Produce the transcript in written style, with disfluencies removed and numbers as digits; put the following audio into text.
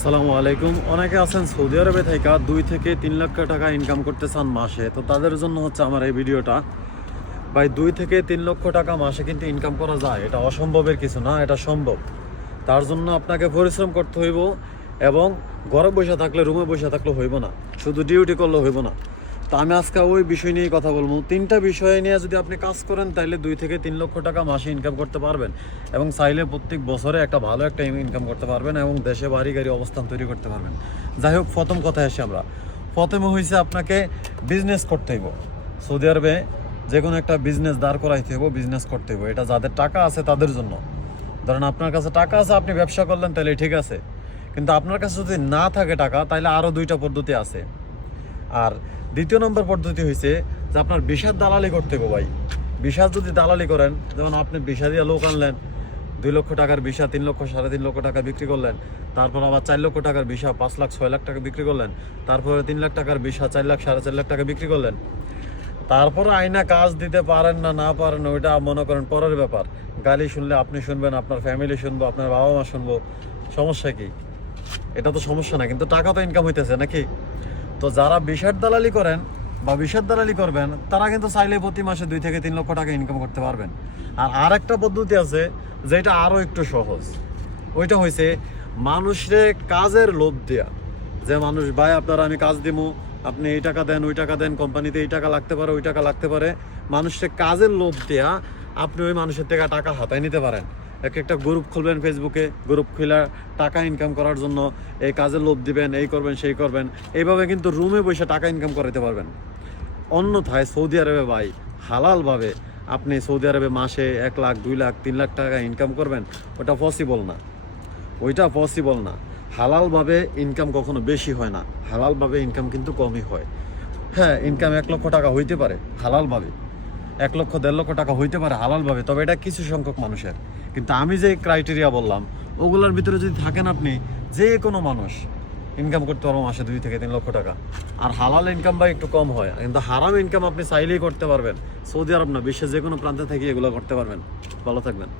আসসালামু আলাইকুম। অনেকে আছেন সৌদি আরবে থেকে 2 থেকে 3 লক্ষ টাকা ইনকাম করতে চান মাসে। তো তাদের জন্য হচ্ছে আমার এই ভিডিওটা। ভাই 2 থেকে 3 লক্ষ টাকা মাসে কিন্তু ইনকাম করা যায়, এটা অসম্ভবের কিছু না, এটা সম্ভব। তার জন্য আপনাকে পরিশ্রম করতে হইব এবং ঘরে বসে থাকলে, রুমে বসে থাকলে হইব না, শুধু ডিউটি করলে হইব না। তো আমি আজকে ওই বিষয় নিয়েই কথা বলবো। 3টা বিষয় নিয়ে যদি আপনি কাজ করেন তাহলে 2 থেকে 3 লক্ষ টাকা মাসে ইনকাম করতে পারবেন এবং চাইলে প্রত্যেক বছরে একটা ভালো একটা ইনকাম করতে পারবেন এবং দেশে বাড়ি গাড়ি অবস্থান তৈরি করতে পারবেন। যাই হোক, প্রথম কথা আসি আমরা। প্রথমে হয়েছে আপনাকে বিজনেস করতে হইব। সৌদি আরবে যে কোনো একটা বিজনেস দাঁড় করাইতে হইব, বিজনেস করতে হইব। এটা যাদের টাকা আছে তাদের জন্য। ধরেন আপনার কাছে টাকা আছে, আপনি ব্যবসা করলেন, তাহলে ঠিক আছে। কিন্তু আপনার কাছে যদি না থাকে টাকা, তাহলে আরও 2টা পদ্ধতি আছে। আর দ্বিতীয় নম্বর পদ্ধতি হয়েছে যে আপনার ভিসার দালালি করতে হবে। ভাই ভিসার যদি দালালি করেন, যেমন আপনি ভিসা দিয়ে লোক আনলেন, 2 লক্ষ টাকার ভিসা 3 লক্ষ 3.5 লক্ষ টাকা বিক্রি করলেন, তারপর আবার 4 লক্ষ টাকার ভিসা 5 লাখ 6 লাখ টাকা বিক্রি করলেন, তারপরে 3 লাখ টাকার ভিসা 4 লাখ 4.5 লাখ টাকা বিক্রি করলেন, তারপরে আইনা কাজ দিতে পারেন না পারেন, ওইটা মনে করেন পরের ব্যাপার। গালি শুনলে আপনি শুনবেন, আপনার ফ্যামিলি শুনবো, আপনার বাবা মা শুনবো, সমস্যা কি? এটা তো সমস্যা না, কিন্তু টাকা তো ইনকাম হইতেছে নাকি? তো যারা ভিসার দালালি করেন বা ভিসার দালালি করবেন, তারা কিন্তু চাইলে প্রতি মাসে 2 থেকে 3 লক্ষ টাকা ইনকাম করতে পারবেন। আর আরেকটা পদ্ধতি আছে যেটা আরও একটু সহজ। ওইটা হয়েছে মানুষরে কাজের লোভ দেয়া। যে মানুষ, ভাই আপনারা আমি কাজ দিব, আপনি এই টাকা দেন, ওই টাকা দেন, কোম্পানিতে এই টাকা লাগতে পারে, ওই টাকা লাগতে পারে, মানুষকে কাজের লোভ দেয়া আপনি ওই মানুষের থেকে টাকা হাতায় নিতে পারেন। একটা গ্রুপ খুলবেন ফেসবুকে, গ্রুপ খুলে টাকা ইনকাম করার জন্য এই কাজের লোভ দিবেন, এই করবেন সেই করবেন, এইভাবে কিন্তু রুমে বসে টাকা ইনকাম করাতে পারবেন। অন্যথায় সৌদি আরবে ভাই হালালভাবে আপনি সৌদি আরবে মাসে 1 লাখ 2 লাখ 3 লাখ টাকা ইনকাম করবেন, ওটা পসিবল না। ওইটা পসিবল না। হালালভাবে ইনকাম কখনো বেশি হয় না, হালালভাবে ইনকাম কিন্তু কমই হয়। হ্যাঁ, ইনকাম 1 লক্ষ টাকা হইতে পারে হালালভাবে, 1 লক্ষ 1.5 লক্ষ টাকা হইতে পারে হালালভাবে, তবে এটা কিছু সংখ্যক মানুষের। কিন্তু আমি যে ক্রাইটেরিয়া বললাম, ওগুলোর ভিতরে যদি থাকেন আপনি, যে কোনো মানুষ ইনকাম করতে পারবো মাসে 2 থেকে 3 লক্ষ টাকা। আর হালাল ইনকাম বা একটু কম হয়, কিন্তু হারাম ইনকাম আপনি চাইলেই করতে পারবেন। সৌদি আরব না, বিশ্বের যে কোনো প্রান্তে থেকে এগুলো করতে পারবেন। ভালো থাকবেন।